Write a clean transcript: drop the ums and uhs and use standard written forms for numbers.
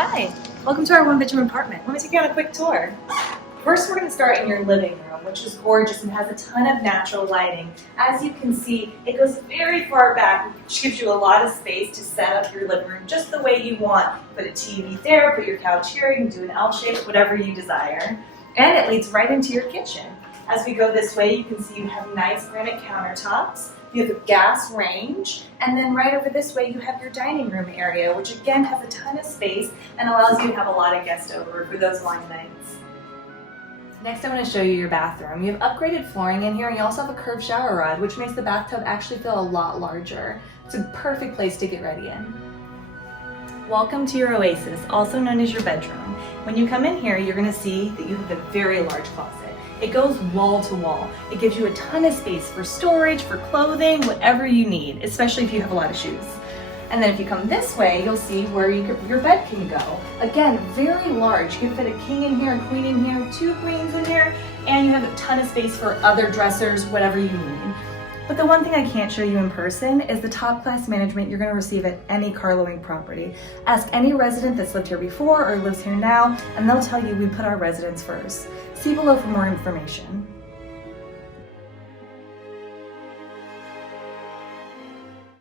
Hi, welcome to our one-bedroom apartment. Let me take you on a quick tour. First, we're going to start in your living room, which is gorgeous and has a ton of natural lighting. As you can see, it goes very far back, which gives you a lot of space to set up your living room just the way you want. Put a TV there, put your couch here, you can do an L shape, whatever you desire. And it leads right into your kitchen. As we go this way, you can see you have nice granite countertops. You have a gas range, and then right over this way you have your dining room area, which again has a ton of space and allows you to have a lot of guests over for those long nights. Next, I'm going to show you your bathroom. You have upgraded flooring in here, and you also have a curved shower rod, which makes the bathtub actually feel a lot larger. It's a perfect place to get ready in. Welcome to your oasis, also known as your bedroom. When you come in here, you're going to see that you have a very large closet. It goes wall to wall. It gives you a ton of space for storage, for clothing, whatever you need, especially if you have a lot of shoes. And then if you come this way, you'll see where your bed can go. Again, very large. You can fit a king in here, a queen in here, 2 queens in here, and you have a ton of space for other dressers, whatever you need. But the one thing I can't show you in person is the top class management you're going to receive at any Carlo Inc property. Ask any resident that's lived here before or lives here now, and they'll tell you we put our residents first. See below for more information.